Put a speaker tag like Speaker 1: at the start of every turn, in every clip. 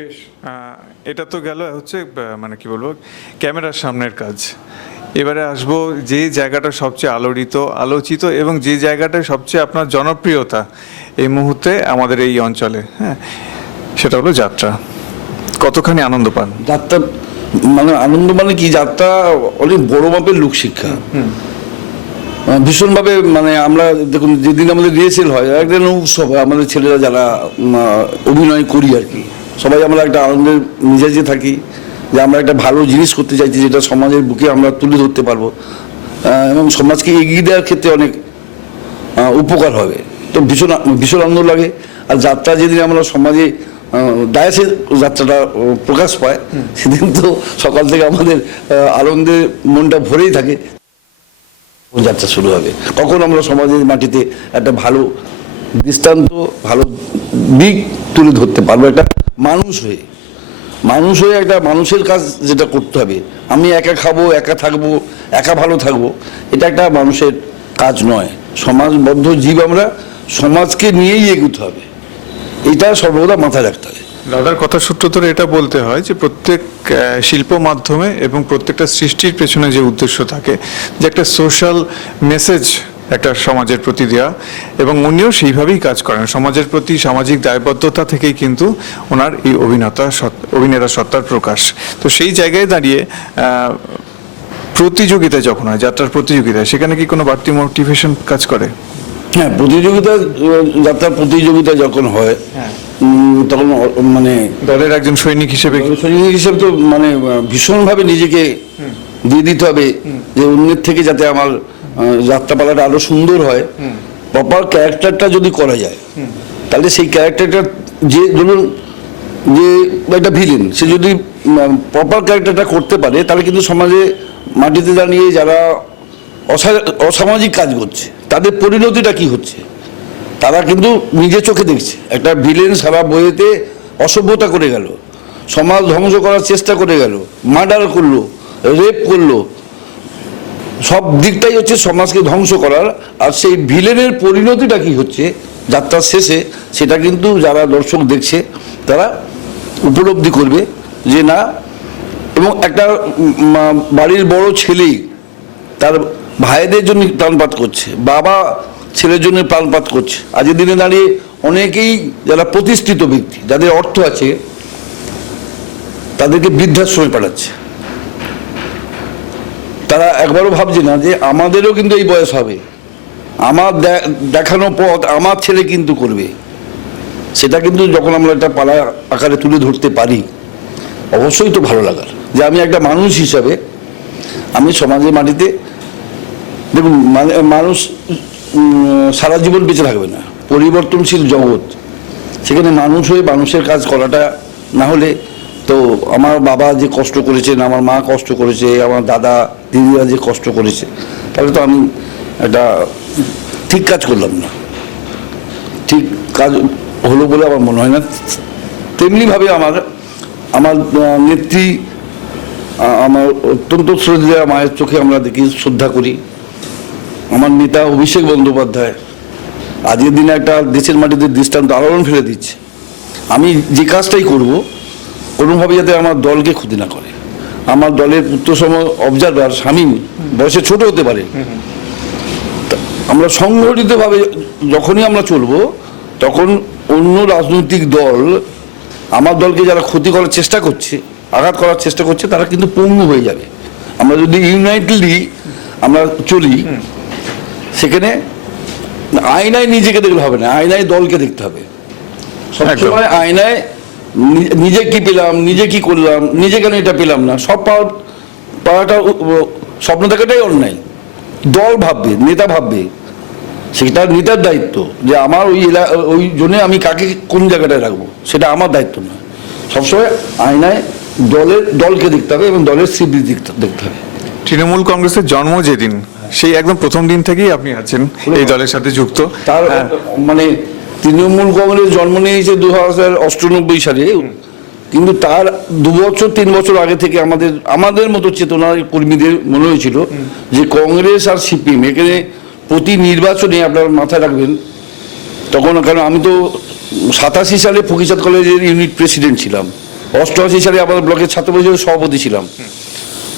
Speaker 1: বেশ এটা তো গেল হচ্ছে মানে কি বলব ক্যামেরার সামনের কাজ। এবারে আসব যে জায়গাটা সবচেয়ে আলোড়িত আলোচিত এবং যে জায়গাটা সবচেয়ে আপনার জনপ্রিয়তা এই মুহূর্তে আমাদের এই অঞ্চলে হ্যাঁ সেটা হলো যাত্রা। কতখানি আনন্দ পান?
Speaker 2: যাত্রা মানে আনন্দ মানে কি? যাত্রা অনেক বড় মাপের লোক শিক্ষা। আহ, ভীষণভাবে মানে আমরা দেখুন যেদিন আমাদের রিহার্সেল হয় একদিন উৎসব হয় আমাদের ছেলেরা যারা অভিনয় করি আর কি। সবাই আমরা একটা আনন্দের মেজাজে থাকি যে আমরা একটা ভালো জিনিস করতে চাইছি যেটা সমাজের বুকে আমরা তুলে ধরতে পারব। এবং সমাজকে এগিয়ে দেওয়ার ক্ষেত্রে অনেক উপকার হবে। তো ভীষণ ভীষণ আনন্দ লাগে। আর যাত্রা যেদিন আমরা সমাজে ডায়াসে যাত্রাটা প্রকাশ পায় সেদিন তো সকাল থেকে আমাদের আনন্দে মনটা ভরেই থাকে। যাত্রা শুরু হবে? কখন আমরা সমাজের মাটিতে একটা ভালো দৃষ্টান্ত ভালো দিক তুলে ধরতে পারব? একটা মানুষ হয়ে। মানুষ হয়ে একটা মানুষের কাজ যেটা করতে হবে। আমি একা খাব, একা থাকব, একা ভালো থাকব, এটা একটা মানুষের কাজ নয়। সমাজবদ্ধ জীব আমরা, সমাজকে নিয়েই এগুতে হবে। এটা সর্বদা মাথায় রাখতে হবে।
Speaker 1: দাদার কথা সূত্র ধরে এটা বলতে হয় যে প্রত্যেক শিল্প মাধ্যমে এবং প্রত্যেকটা সৃষ্টির পেছনে যে উদ্দেশ্য থাকে, যে একটা সোশ্যাল মেসেজ একটা সমাজের প্রতি দেওয়া এবং উনিও সেইভাবেই কাজ করেন। সমাজের প্রতি সামাজিক দায়বদ্ধতা থেকেই কিন্তু ওনার এই অভিনেতা অভিনেতা সত্তার প্রকাশ। তো সেই জায়গায় দাঁড়িয়ে আহ, প্রতিযোগিতা যখন হয় যাত্রার প্রতিযোগিতা সেখানে কি কোনো বাড়তি মোটিভেশন কাজ করে?
Speaker 2: হ্যাঁ প্রতিযোগিতা যাত্রার প্রতিযোগিতা যখন হয় তখন মানে
Speaker 1: দলের একজন সৈনিক হিসেবে
Speaker 2: সৈনিক হিসেবে তো মানে ভীষণভাবে নিজেকে দিয়ে দিতে হবে যে অন্যের থেকে যাতে আমার যাত্রাপালাটা আরও সুন্দর হয় প্রপার ক্যারেক্টারটা যদি করা যায় তাহলে সেই ক্যারেক্টারটা যে ধরুন যে একটা ভিলেন সে যদি প্রপার ক্যারেক্টারটা করতে পারে তাহলে কিন্তু সমাজে মাটিতে দাঁড়িয়ে যারা অসামাজিক কাজ করছে তাদের পরিণতিটা কি হচ্ছে? তারা কিন্তু নিজের চোখে দেখছে। একটা ভিলেন সারা বইয়েতে অসভ্যতা করে গেল সমাজ ধ্বংস করার চেষ্টা করে গেল মার্ডার করল রেপ করল সব দিকটাই হচ্ছে সমাজকে ধ্বংস করার, আর সেই ভিলেনের পরিণতিটা কি হচ্ছে যাত্রার শেষে সেটা কিন্তু যারা দর্শক দেখছে, তারা উপলব্ধি করবে যে না, এবং একটা বাড়ির বড় ছেলেই তার ভাইদের জন্য প্রাণপাত করছে, বাবা ছেলের জন্য প্রাণপাত করছে। আজকের দিনে দাঁড়িয়ে অনেকেই যারা প্রতিষ্ঠিত ব্যক্তি, যাদের অর্থ আছে, তাদেরকে বৃদ্ধাশ্রমে পাঠাচ্ছে। তারা একবারও ভাবছে না যে আমাদেরও কিন্তু এই বয়স হবে। আমার দেখানো পথ আমার ছেলে কিন্তু করবে। সেটা কিন্তু যখন আমরা একটা পালা আকারে তুলে ধরতে পারি, অবশ্যই তো ভালো লাগার। যে আমি একটা মানুষ হিসাবে, আমি সমাজের মাটিতে, দেখুন মানে মানুষ সারা জীবন বেঁচে থাকবে না। পরিবর্তনশীল জগৎ, সেখানে মানুষ হয়ে মানুষের কাজ করাটা না হলে তো আমার বাবা যে কষ্ট করেছেন, আমার মা কষ্ট করেছে, আমার দাদা, দিদিরা যে কষ্ট করেছে, তাহলে তো আমি একটা ঠিক কাজ করলাম না। ঠিক কাজ হলো বলে আমার মনে হয় না। তেমনিভাবে আমার আমার নেত্রী আমার অত্যন্ত শ্রদ্ধা, মায়ের চোখে আমরা দেখি, শ্রদ্ধা করি। আমার নেতা অভিষেক বন্দ্যোপাধ্যায় আজকের দিনে একটা দেশের মাটিতে দৃষ্টান্ত আলোড়ন ফেলে দিচ্ছে। আমি যে কাজটাই করব কোনোভাবে যাতে আমার দলকে ক্ষতি না করে। আমার দলের পুত্রসম অবজারভার স্বামী বয়সে ছোট হতে পারে। আমরা সংগঠিতভাবে যখনই আমরা চলবো তখন অন্য রাজনৈতিক দল আমার দলকে যারা ক্ষতি করার চেষ্টা করছে আঘাত করার চেষ্টা করছে তারা কিন্তু পঙ্গু হয়ে যাবে। আমরা যদি ইউনাইটেডলি আমরা চলি সেখানে আয়নায় নিজেকে দেখলে হবে না আয়নায় দলকে দেখতে হবে। সবসময় আয়নায় নি- নিজে কি পেলাম নিজে কি করলাম নিজে কেন এটা পেলাম না? সব পাওয়ার পাওয়াটা স্বপ্ন দেখাটাই অন্যায়। দল ভাববে নেতা ভাববে। সেটা নেতার দায়িত্ব যে আমার ওই এলা ওই জন্যে আমি কাকে কোন জায়গাটায় রাখব? সেটা আমার দায়িত্ব নয়। সবসময় আয়নায় দলের দলকে দেখতে হবে এবং দলের দেখতে দেখতে হবে।
Speaker 1: তৃণমূল কংগ্রেসের জন্ম যেদিন সেই একদম প্রথম দিন থেকেই আপনি আছেন এই দলের সাথে যুক্ত।
Speaker 2: তার
Speaker 1: হ্যাঁ।
Speaker 2: মানে তৃণমূল কংগ্রেস জন্ম নিয়েছে দু হাজার অষ্টানব্বই সালে। কিন্তু তার দু বছর তিন বছর আগে থেকে আমাদের আমাদের মতো চেতনার কর্মীদের মনে হয়েছিল যে কংগ্রেস আর সিপিএম এখানে প্রতি নির্বাচনে আপনার মাথায় রাখবেন। তখন কারণ আমি তো সাতাশি সালে ফকিসাদ কলেজের ইউনিট প্রেসিডেন্ট ছিলাম। অষ্টআশি সালে আমাদের ব্লকের ছাত্র পরিষদের সভাপতি ছিলাম।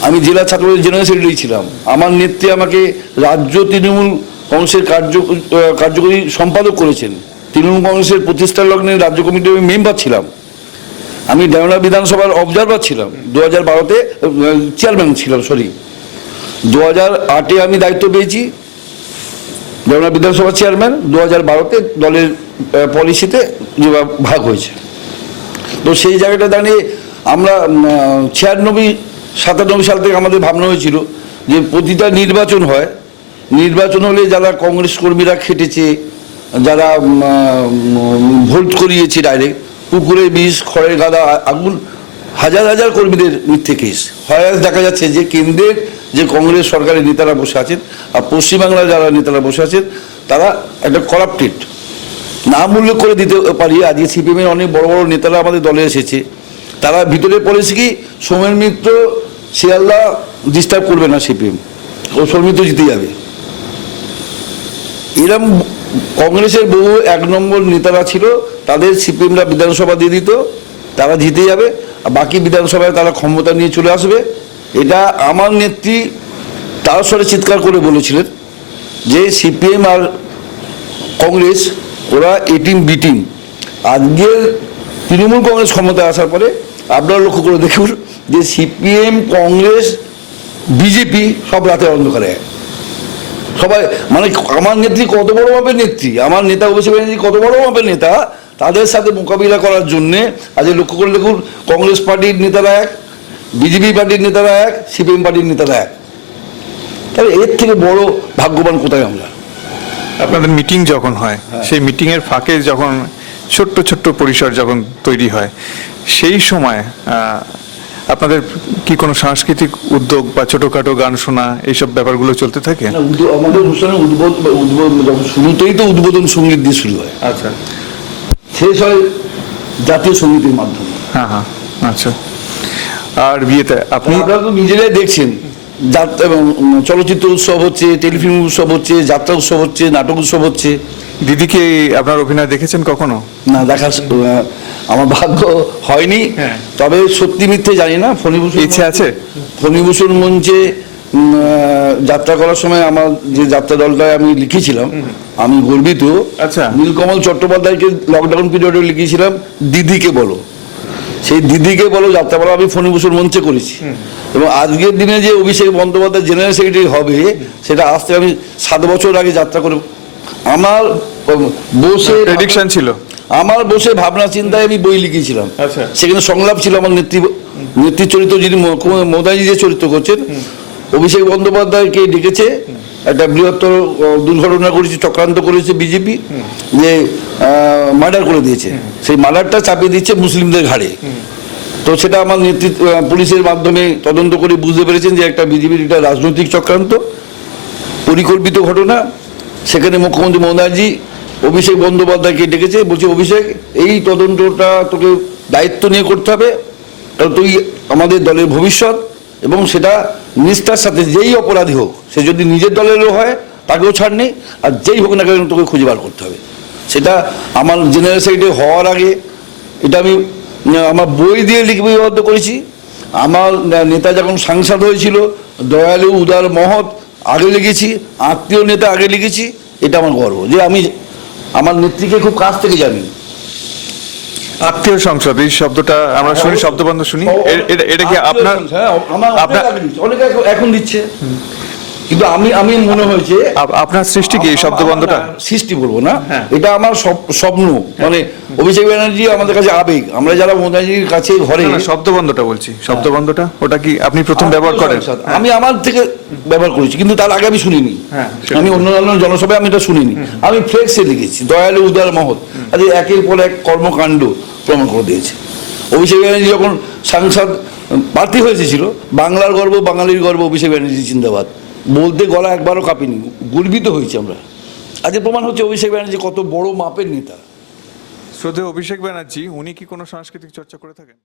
Speaker 2: আমি জেলা ছাত্র পরিষদের জেনারেল সেক্রেটারি ছিলাম। আমার নেত্রী আমাকে রাজ্য তৃণমূল কংগ্রেসের কার্য কার্যকরী সম্পাদক করেছেন। তৃণমূল কংগ্রেসের প্রতিষ্ঠা লগ্নে রাজ্য কমিটির আমি মেম্বার ছিলাম। আমি দেওনা বিধানসভার অবজারভার ছিলাম। দু হাজার বারোতে চেয়ারম্যান ছিলাম সরি দু হাজার আটে আমি দায়িত্ব পেয়েছি। দেওনা বিধানসভা চেয়ারম্যান দু হাজার বারোতে দলের পলিসিতে ভাগ হয়েছে। তো সেই জায়গাটা দাঁড়িয়ে আমরা ছিয়ানব্বই, সাতানব্বই সাল থেকে আমাদের ভাবনা হয়েছিল যে প্রতিটা নির্বাচন হয়। নির্বাচন হলে যারা কংগ্রেস কর্মীরা খেটেছে যারা ভোট করিয়েছে ডাইরেক্ট পুকুরে বিষ, খড়ের গাদা, আগুন, হাজার হাজার কর্মীদের মিথ্যে কেস হয় দেখা যাচ্ছে যে কেন্দ্রের যে কংগ্রেস সরকারের নেতারা বসে আছেন আর পশ্চিমবাংলার যারা নেতারা বসে আছেন, তারা একটা করাপ্টেড নাম উল্লেখ করে দিতে পারি আজকে সিপিএমের অনেক বড় বড় নেতারা আমাদের দলে এসেছে। তারা ভিতরে পড়েছে কি, সোমেন মিত্র, শিয়ালদা ডিস্টার্ব করবে না সিপিএম ও সোমেন মিত্র জিতে যাবে। এরম কংগ্রেসের বহু এক নম্বর নেতারা ছিল, তাদের সিপিএমরা বিধানসভা দিয়ে দিত, তারা জিতে যাবে, আর বাকি বিধানসভায় তারা ক্ষমতা নিয়ে চলে আসবে এটা আমার নেত্রী তার স্বরে চিৎকার করে বলেছিলেন যে সিপিএম আর কংগ্রেস, ওরা এটিম বিটিম আজকের তৃণমূল কংগ্রেস ক্ষমতায় আসার পরে আপনারা লক্ষ্য করে দেখুন যে সিপিএম, কংগ্রেস, বিজেপি সব রাতের অন্ধকারে। সবাই মানে আমার নেত্রী কত বড় মাপের নেত্রী? আমার নেতা অভিষেক ব্যানার্জি কত বড় মাপের নেতা? তাদের সাথে মোকাবিলা করার জন্যে আজ লক্ষ্য করে দেখুন কংগ্রেস পার্টির নেতারা এক বিজেপি পার্টির নেতারা এক সিপিএম পার্টির নেতারা এক তাহলে এর থেকে বড় ভাগ্যবান কোথায় আমরা?
Speaker 1: আপনাদের মিটিং যখন হয় সেই মিটিং এর ফাঁকে যখন ছোট্ট ছোট্ট পরিসর যখন তৈরি হয় সেই সময় আপনাদের কি কোনো সাংস্কৃতিক উদ্যোগ বা ছোটখাটো গান শোনা এইসব ব্যাপারগুলো চলতে থাকে?
Speaker 2: আমাদের অনুষ্ঠানে উদ্বোধন উদ্বোধন শুরুতেই তো উদ্বোধন সংগীত দিয়ে শুরু হয়।
Speaker 1: আচ্ছা।
Speaker 2: শেষ হয় জাতীয় সঙ্গীতের মাধ্যমে।
Speaker 1: হ্যাঁ হ্যাঁ আচ্ছা। আর বিয়েতে আপনি?
Speaker 2: আপনারা তো নিজেরাই দেখছেন। চলচ্চিত্র উৎসব হচ্ছে টেলিফিল্ম উৎসব হচ্ছে যাত্রা উৎসব হচ্ছে নাটক উৎসব হচ্ছে।
Speaker 1: দিদিকে আপনার অভিনয় দেখেছেন কখনো?
Speaker 2: না দেখা আমার ভাগ্য হয়নি।
Speaker 1: হ্যাঁ।
Speaker 2: তবে সত্যি মিথ্যে জানি না ফণিভূষণ
Speaker 1: ইচ্ছে আছে?
Speaker 2: ফণিভূষণ মঞ্চে যাত্রা করার সময় আমার যে যাত্রা দলটায় আমি লিখেছিলাম আমি গর্বিত।
Speaker 1: আচ্ছা।
Speaker 2: নীলকমল চট্টোপাধ্যায়কে লকডাউন পিরিয়ডে লিখেছিলাম দিদিকে বলো। সেই দিদিকে বলো যাত্রা বলো আমি ফণিভূষণ মঞ্চে করেছি। এবং আজকের দিনে যে অভিষেক বন্দ্যোপাধ্যায় জেনারেল সেক্রেটারি হবে সেটা আজ থেকে আমি সাত বছর আগে যাত্রা করে আমার বসে
Speaker 1: প্রেডিকশন ছিল।
Speaker 2: আমার বসে ভাবনা চিন্তায় আমি বই লিখেছিলাম।
Speaker 1: আচ্ছা।
Speaker 2: সেখানে সংলাপ ছিল আমার নেত্রী নেত্রী চরিত্র যিনি মোদাজি যে চরিত্র করছেন অভিষেক বন্দ্যোপাধ্যায়কে ডেকেছে একটা বৃহত্তর দুর্ঘটনা করেছে চক্রান্ত করেছে বিজেপি যে মার্ডার করে দিয়েছে। সেই মার্ডারটা চাপিয়ে দিচ্ছে মুসলিমদের ঘাড়ে। তো সেটা আমার নেতৃত্ব পুলিশের মাধ্যমে তদন্ত করে বুঝতে পেরেছেন যে একটা বিজেপির একটা রাজনৈতিক চক্রান্ত পরিকল্পিত ঘটনা। সেখানে মুখ্যমন্ত্রী মমতাজি অভিষেক বন্দ্যোপাধ্যায়কে ডেকেছে, বলছে, অভিষেক, এই তদন্তটা তোকে দায়িত্ব নিয়ে করতে হবে। কারণ তুই আমাদের দলের ভবিষ্যৎ এবং সেটা নিষ্ঠার সাথে যেই অপরাধী হোক, সে যদি নিজের দলেরও হয়, তাকেও ছাড় নেই আর যেই হোক না কেন, তোকে খুঁজে বার করতে হবে। সেটা আমার জেনারেল সেক্রেটারি হওয়ার আগে, এটা আমি, আমার বই দিয়ে লিপিবদ্ধ করেছি। আমার নেতা যখন সাংসদ হয়েছিল, দয়ালু উদার মহৎ, আগে লিখেছি, আত্মীয় নেতা আগে লিখেছি, এটা আমার গর্ব। যে আমি আমার নেত্রীকে খুব কাছ থেকে জানি।
Speaker 1: আত্মীয় সংসদ এই শব্দটা আমরা শুনি শব্দবন্ধ শুনি। এটা- কি আপনার
Speaker 2: হ্যাঁ,
Speaker 1: আপনার
Speaker 2: অনেকে এখন দিচ্ছে। কিন্তু আমি আমি মনে হয়েছে
Speaker 1: আপনার সৃষ্টি কি এই
Speaker 2: আমার-
Speaker 1: শব্দবন্ধটা?
Speaker 2: সৃষ্টি বলব না।
Speaker 1: হ্যাঁ।
Speaker 2: এটা আমার স্বপ্ন। মানে অভিষেক ব্যানার্জি আমাদের কাছে আবেগ। আমরা যারা মোদাজির কাছে ঘরে
Speaker 1: শব্দবন্ধটা বলছি। শব্দবন্ধটা? ওটা কি আপনি প্রথম ব্যবহার করেন?
Speaker 2: আমি আমার থেকে ব্যবহার করেছি কিন্তু তার আগে আমি শুনিনি।
Speaker 1: হ্যাঁ,
Speaker 2: আমি অন্য অন্য জনসভায় আমি এটা শুনিনি। আমি ফ্লেক্সে লিখেছি দয়ালু উদার মহৎ। আজ একের পর এক কর্মকাণ্ড প্রমাণ করে দিয়েছে। অভিষেক ব্যানার্জি যখন সাংসদ প্রার্থী হয়েছিল বাংলার গর্ব বাঙালির গর্ব অভিষেক ব্যানার্জি জিন্দাবাদ। বলতে গলা একবারও কাঁপিনি, গর্বিত হয়েছি আমরা। আজকে প্রমাণ হচ্ছে অভিষেক ব্যানার্জি কত বড় মাপের নেতা।
Speaker 1: শ্রোতে অভিষেক ব্যানার্জি, উনি কি কোনো সাংস্কৃতিক চর্চা করে থাকেন?